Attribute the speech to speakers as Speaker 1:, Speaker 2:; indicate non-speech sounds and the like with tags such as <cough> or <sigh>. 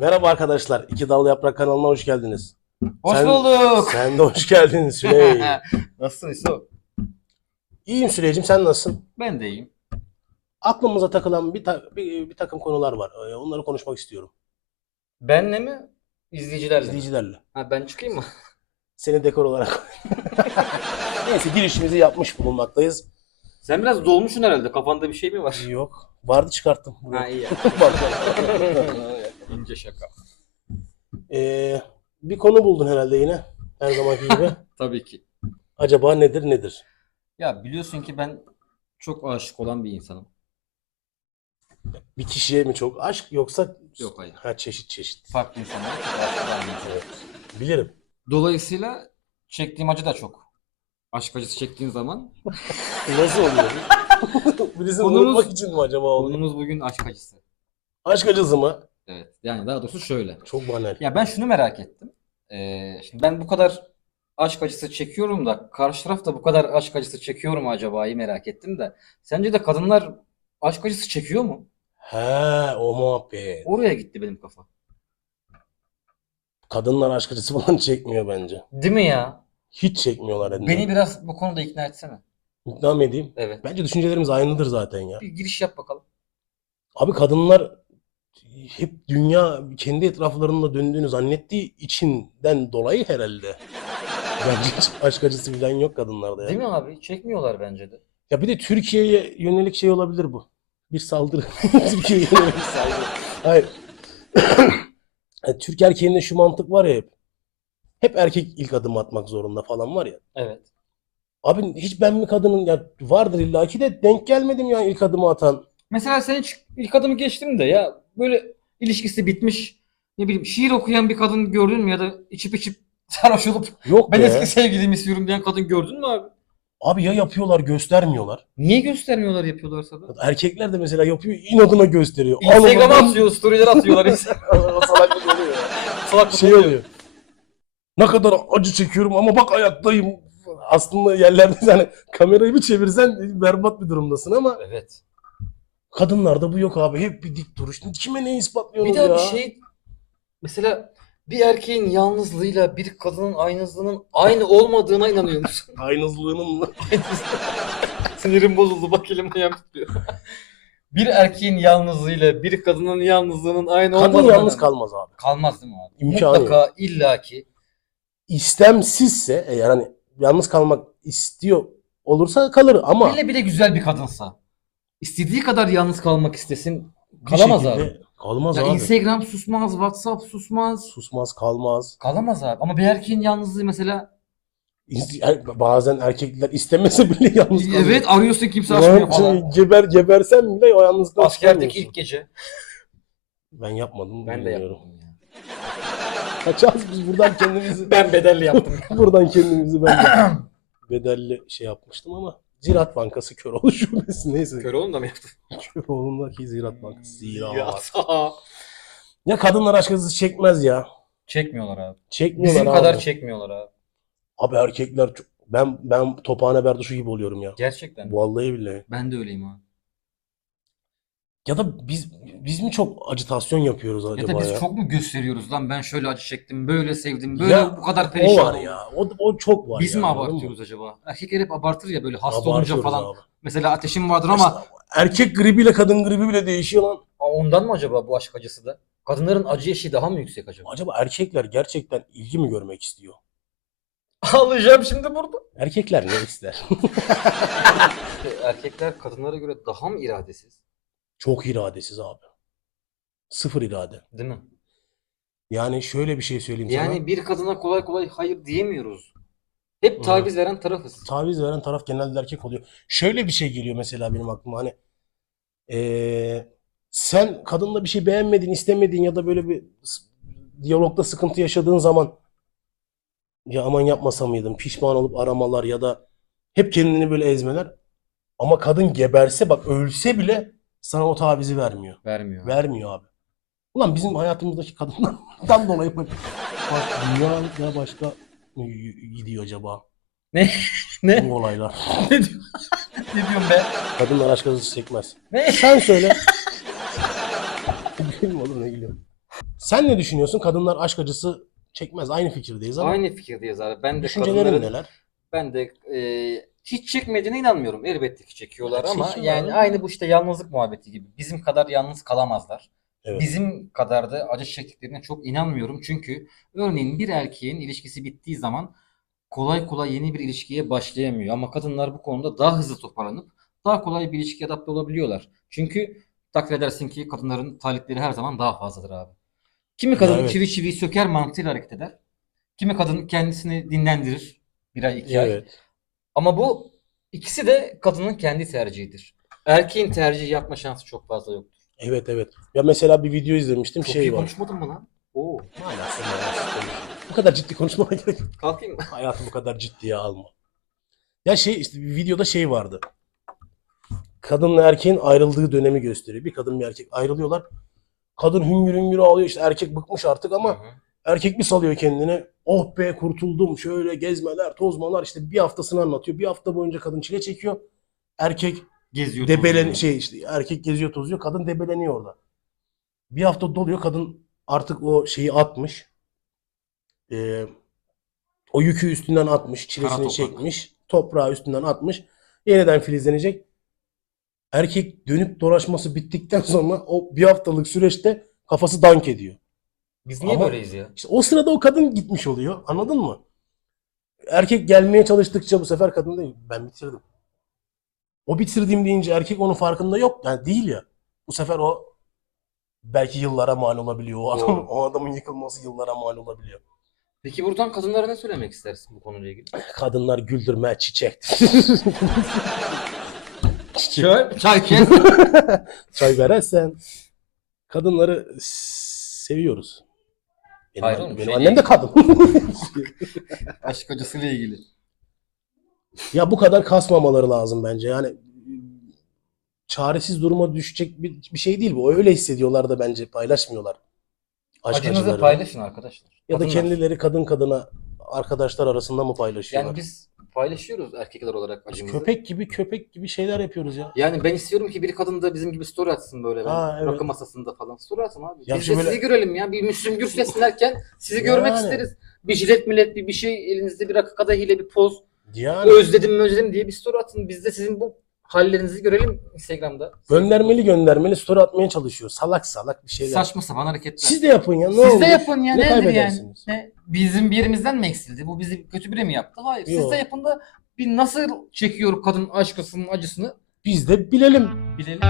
Speaker 1: Merhaba arkadaşlar. İki Dal Yaprak kanalına hoş geldiniz.
Speaker 2: Hoş
Speaker 1: Sen-
Speaker 2: bulduk.
Speaker 1: Sen de hoş geldin Süley. <laughs>
Speaker 2: Nasılsın İso?
Speaker 1: İyiyim Süleyciğim sen nasılsın?
Speaker 2: Ben de iyiyim.
Speaker 1: Aklımıza takılan bir, ta- bir, bir takım konular var. Ee, Onları konuşmak istiyorum.
Speaker 2: Benle mi? İzleyicilerle mi?
Speaker 1: İzleyicilerle.
Speaker 2: Ha, ben çıkayım mı? <laughs>
Speaker 1: Seni dekor olarak. <laughs> Neyse girişimizi yapmış bulunmaktayız.
Speaker 2: Sen biraz dolmuşsun herhalde. Kafanda bir şey mi var?
Speaker 1: Yok. Vardı çıkarttım.
Speaker 2: Ha iyi ya.
Speaker 1: Bak.
Speaker 2: İnce şaka.
Speaker 1: Ee, bir konu buldun herhalde yine. Her zamanki gibi. <laughs>
Speaker 2: Tabii ki.
Speaker 1: Acaba nedir nedir?
Speaker 2: Ya biliyorsun ki ben çok aşık olan bir insanım.
Speaker 1: Bir kişiye mi çok aşk yoksa
Speaker 2: Yok hayır.
Speaker 1: ha çeşit çeşit.
Speaker 2: Farklı insanlara çok aşık olan bir insanım.
Speaker 1: Bilirim.
Speaker 2: Dolayısıyla çektiğim acı da çok. Aşk acısı çektiğin zaman. <laughs>
Speaker 1: Nasıl oluyor? <laughs> Birisini
Speaker 2: Konumuz-
Speaker 1: için mi acaba oluyor?
Speaker 2: Konumuz bugün aşk acısı.
Speaker 1: Aşk acısı mı?
Speaker 2: Evet. Yani daha doğrusu şöyle.
Speaker 1: Çok banal.
Speaker 2: Ya ben şunu merak ettim. Ee, şimdi ben bu kadar aşk acısı çekiyorum da karşı taraf da bu kadar aşk acısı çekiyor mu acaba'yı merak ettim de. Sence de kadınlar aşk acısı çekiyor mu?
Speaker 1: He o muhabbet.
Speaker 2: Oraya gitti benim kafa.
Speaker 1: Kadınlar aşk acısı <laughs> falan çekmiyor bence.
Speaker 2: Değil mi ya?
Speaker 1: Hiç çekmiyorlar hem de.
Speaker 2: Beni biraz bu konuda ikna etsene.
Speaker 1: İkna mı edeyim?
Speaker 2: Evet.
Speaker 1: Bence düşüncelerimiz aynıdır zaten ya.
Speaker 2: Bir giriş yap bakalım.
Speaker 1: Abi kadınlar hep dünya kendi etraflarında döndüğünü zannettiği içinden dolayı herhalde. Bence hiç aşk acısı falan yok kadınlarda ya.
Speaker 2: Değil mi abi? Çekmiyorlar bence de.
Speaker 1: Ya bir de Türkiye'ye yönelik şey olabilir bu. Bir saldırı. <laughs> Türkiye'ye yönelik saldırı. Hayır. <clears throat> Ya Türk erkeğinde şu mantık var ya hep. Hep erkek ilk adım atmak zorunda falan var ya.
Speaker 2: Evet.
Speaker 1: Abi hiç ben mi kadının ya vardır illaki de denk gelmedim ya ilk adımı atan.
Speaker 2: Mesela sen hiç ilk adımı geçtin de ya böyle ilişkisi bitmiş ne bileyim şiir okuyan bir kadın gördün mü ya da içip içip <laughs> sarhoş olup
Speaker 1: Yok
Speaker 2: ben
Speaker 1: be.
Speaker 2: eski sevgilimi istiyorum diyen kadın gördün mü abi?
Speaker 1: Abi ya yapıyorlar göstermiyorlar.
Speaker 2: Niye göstermiyorlar yapıyorlarsa da?
Speaker 1: Erkekler de mesela yapıyor inadına gösteriyor. Al
Speaker 2: Instagram'a
Speaker 1: oradan-
Speaker 2: atıyor, storyler atıyorlar. <laughs>
Speaker 1: Salaklık oluyor ya.
Speaker 2: Salak
Speaker 1: Şey oluyor. Ne kadar acı çekiyorum ama bak ayaktayım. Aslında yerlerde <laughs> yani kamerayı bir çevirsen berbat bir durumdasın ama
Speaker 2: Evet.
Speaker 1: Kadınlarda bu yok abi. Hep bir dik duruş. Kime ne
Speaker 2: Bir
Speaker 1: ispatlıyorsunuz
Speaker 2: daha
Speaker 1: ya?
Speaker 2: bir şey mesela bir erkeğin yalnızlığıyla bir kadının aynızlığının aynı olmadığına inanıyor musun? <laughs>
Speaker 1: Aynızlığının mı? <laughs>
Speaker 2: Sinirim bozuldu bak elim ayağım tutuyor. <laughs> bir erkeğin yalnızlığıyla bir kadının yalnızlığının aynı
Speaker 1: Kadın
Speaker 2: olmadığına
Speaker 1: yalnız kalmaz abi.
Speaker 2: Kalmaz değil mi abi?
Speaker 1: İmkanı
Speaker 2: Mutlaka illaki
Speaker 1: İstemsizse eğer hani yalnız kalmak istiyor olursa kalır ama
Speaker 2: hele bir de güzel bir kadınsa istediği kadar yalnız kalmak istesin kalamaz
Speaker 1: şekilde
Speaker 2: abi.
Speaker 1: kalmaz
Speaker 2: Ya
Speaker 1: abi.
Speaker 2: Instagram susmaz, WhatsApp susmaz.
Speaker 1: Susmaz kalmaz.
Speaker 2: Kalamaz abi. Ama bir erkeğin yalnızlığı mesela
Speaker 1: İst- er- Bazen erkekler istemese bile yalnız kalıyor.
Speaker 2: evet arıyorsun kimse
Speaker 1: Ulan
Speaker 2: açmıyor falan.
Speaker 1: şey, geber gebersen bile o yalnızlıktan
Speaker 2: Askerdeki ilk gece.
Speaker 1: Ben yapmadım.
Speaker 2: Ben de
Speaker 1: bilmiyorum.
Speaker 2: yaptım ya.
Speaker 1: Kaçağız biz buradan kendimizi
Speaker 2: Ben bedelli yaptım. <laughs>
Speaker 1: buradan kendimizi ben de <clears throat> bedelli şey yapmıştım ama Ziraat Bankası Köroğlu <laughs> şubesi neyse.
Speaker 2: Kör oğlum da mı yaptın? <laughs>
Speaker 1: Köroğlu'ndaki Ziraat Bankası. Ziraat.
Speaker 2: Ya,
Speaker 1: Ya kadınlar aşk acısı çekmez ya.
Speaker 2: Çekmiyorlar abi.
Speaker 1: Çekmiyorlar
Speaker 2: Bizim
Speaker 1: abi.
Speaker 2: kadar çekmiyorlar abi.
Speaker 1: Abi erkekler çok... Ben ben tophane berduşu gibi oluyorum ya.
Speaker 2: Gerçekten.
Speaker 1: Vallahi billahi.
Speaker 2: Ben de öyleyim abi.
Speaker 1: Ya da biz biz mi çok acitasyon yapıyoruz
Speaker 2: Ya
Speaker 1: acaba
Speaker 2: da biz
Speaker 1: ya?
Speaker 2: çok mu gösteriyoruz lan ben şöyle acı çektim, böyle sevdim, böyle
Speaker 1: Ya,
Speaker 2: bu kadar
Speaker 1: O
Speaker 2: perişan
Speaker 1: var
Speaker 2: oldum.
Speaker 1: ya. O, o çok var
Speaker 2: Biz
Speaker 1: ya,
Speaker 2: mi
Speaker 1: anladın mı?
Speaker 2: abartıyoruz acaba? Erkekler hep abartır ya böyle hasta olunca
Speaker 1: Abartıyoruz
Speaker 2: falan.
Speaker 1: abi.
Speaker 2: Mesela ateşim vardır ama
Speaker 1: erkek gribiyle kadın gribi bile değişiyor lan.
Speaker 2: Aa, ondan mı acaba bu aşk acısı da? Kadınların acı eşiği daha mı yüksek acaba?
Speaker 1: Acaba erkekler gerçekten ilgi mi görmek istiyor?
Speaker 2: Ağlayacağım şimdi burada.
Speaker 1: Erkekler ne ister? <laughs>
Speaker 2: Erkekler kadınlara göre daha mı iradesiz?
Speaker 1: Çok iradesiz abi. Sıfır irade.
Speaker 2: Değil mi?
Speaker 1: Yani şöyle bir şey söyleyeyim
Speaker 2: Yani
Speaker 1: sana.
Speaker 2: bir kadına kolay kolay hayır diyemiyoruz. Hep taviz veren tarafız.
Speaker 1: Taviz veren taraf genelde erkek oluyor. Şöyle bir şey geliyor mesela benim aklıma hani eee, sen kadınla bir şey beğenmedin, istemedin ya da böyle bir s- diyalogda sıkıntı yaşadığın zaman ya aman yapmasa mıydım pişman olup aramalar ya da hep kendini böyle ezmeler. Ama kadın geberse bak ölse bile sana o tavizi vermiyor.
Speaker 2: Vermiyor.
Speaker 1: Vermiyor abi. Ulan bizim hayatımızdaki kadınlardan <laughs> dolayı bak, bak dünya ya başka gidiyor acaba
Speaker 2: Ne? <laughs> Ne?
Speaker 1: bu olaylar. <laughs>
Speaker 2: ne diyor- ne diyorsun be?
Speaker 1: Kadınlar aşk acısı çekmez.
Speaker 2: Ne?
Speaker 1: Sen söyle. Gülme oğlum ne gülüyorsun? Sen ne düşünüyorsun? Kadınlar aşk acısı çekmez. Aynı fikirdeyiz ama
Speaker 2: Aynı fikirdeyiz abi. Ben de
Speaker 1: düşüncelerin
Speaker 2: kadınların
Speaker 1: neler?
Speaker 2: ben de e, hiç çekmediğine inanmıyorum. Elbette ki çekiyorlar ama
Speaker 1: çekiyorlar
Speaker 2: yani
Speaker 1: ama-
Speaker 2: aynı bu işte yalnızlık muhabbeti gibi. Bizim kadar yalnız kalamazlar.
Speaker 1: Evet.
Speaker 2: Bizim kadar da acı çektiklerine çok inanmıyorum. Çünkü örneğin bir erkeğin ilişkisi bittiği zaman kolay kolay yeni bir ilişkiye başlayamıyor. Ama kadınlar bu konuda daha hızlı toparlanıp daha kolay bir ilişkiye adapte olabiliyorlar. Çünkü takdir edersin ki kadınların talipleri her zaman daha fazladır abi. Kimi kadın
Speaker 1: evet.
Speaker 2: çivi çivi söker mantığıyla hareket eder. Kimi kadın kendisini dinlendirir. Bir ay iki ay. Ama bu ikisi de kadının kendi tercihidir. Erkeğin tercih yapma şansı çok fazla yoktur.
Speaker 1: Evet evet. Ya mesela bir video izlemiştim
Speaker 2: Çok
Speaker 1: şey
Speaker 2: iyi
Speaker 1: var.
Speaker 2: konuşmadın mı lan? Oo.
Speaker 1: Bu kadar ciddi konuşmana gerek yok.
Speaker 2: Kalkayım mı?
Speaker 1: Hayatı bu kadar ciddiye alma. Ya şey işte bir videoda şey vardı. Kadınla erkeğin ayrıldığı dönemi gösteriyor. Bir kadın bir erkek ayrılıyorlar. Kadın hüngür hüngür ağlıyor. İşte erkek bıkmış artık ama
Speaker 2: Hı hı.
Speaker 1: Erkek bir salıyor kendini. Oh be kurtuldum. Şöyle gezmeler, tozmalar işte bir haftasını anlatıyor. Bir hafta boyunca kadın çile çekiyor. Erkek
Speaker 2: Geziyor.
Speaker 1: debelen şey işte erkek geziyor tozuyor. Kadın debeleniyor orada. Bir hafta doluyor. Kadın artık o şeyi atmış. Ee, o yükü üstünden atmış. Çilesini çekmiş. Toprağı üstünden atmış. Yeniden filizlenecek. Erkek dönüp dolaşması bittikten <laughs> sonra o bir haftalık süreçte kafası dank ediyor.
Speaker 2: Biz niye
Speaker 1: Ama-
Speaker 2: böyleyiz ya?
Speaker 1: İşte o sırada o kadın gitmiş oluyor. Anladın mı? Erkek gelmeye çalıştıkça bu sefer kadın diyor ben bitirdim. O bitirdim deyince erkek onun farkında yok. Yani değil ya. Bu sefer o belki yıllara mal olabiliyor. O adam,
Speaker 2: Doğru.
Speaker 1: o adamın yıkılması yıllara mal olabiliyor.
Speaker 2: Peki buradan kadınlara ne söylemek istersin bu konuyla ilgili?
Speaker 1: Kadınlar güldürme çiçektir. Çiçek. <laughs>
Speaker 2: Çay, çay kes. <laughs>
Speaker 1: Çay verersen. Kadınları seviyoruz. Benim,
Speaker 2: Hayır oğlum,
Speaker 1: benim
Speaker 2: şey
Speaker 1: annem de kadın. <laughs>
Speaker 2: Aşk acısıyla ilgili.
Speaker 1: Ya bu kadar kasmamaları lazım bence. Yani çaresiz duruma düşecek bir, bir şey değil bu. Öyle hissediyorlar da bence paylaşmıyorlar. Aşk
Speaker 2: Acınızı
Speaker 1: acılarını.
Speaker 2: paylaşın arkadaşlar.
Speaker 1: Ya da
Speaker 2: Kadınlar.
Speaker 1: kendileri kadın kadına arkadaşlar arasında mı paylaşıyorlar?
Speaker 2: Yani biz paylaşıyoruz erkekler olarak
Speaker 1: Biz
Speaker 2: acımızı.
Speaker 1: köpek gibi köpek gibi şeyler yapıyoruz ya.
Speaker 2: Yani ben istiyorum ki bir kadın da bizim gibi story atsın böyle ben.
Speaker 1: Ha, evet.
Speaker 2: Rakı masasında falan. Story atsın abi.
Speaker 1: Ya
Speaker 2: Biz de
Speaker 1: böyle-
Speaker 2: sizi görelim ya. Bir Müslüm Gürses dinlerken sizi görmek
Speaker 1: Yani.
Speaker 2: isteriz. Bir jilet millet bir, bir şey elinizde bir rakı kadehıyla bir poz.
Speaker 1: Yani
Speaker 2: Özledim mi özledim diye bir story atın. Biz de sizin bu hallerinizi görelim Instagram'da.
Speaker 1: göndermeli göndermeli story atmaya çalışıyor. Salak salak bir şeyler.
Speaker 2: Saçma sapan hareketler.
Speaker 1: Siz de yapın ya. Ne
Speaker 2: Siz
Speaker 1: olur.
Speaker 2: de yapın ya
Speaker 1: Ne
Speaker 2: nedir yani?
Speaker 1: kaybedersiniz?
Speaker 2: Ne? Bizim bir yerimizden mi eksildi? Bu bizi kötü biri mi yaptı? Hayır. Siz
Speaker 1: Yok.
Speaker 2: de yapın da bir nasıl çekiyor kadın aşkısının acısını
Speaker 1: Biz de bilelim.
Speaker 2: bilelim.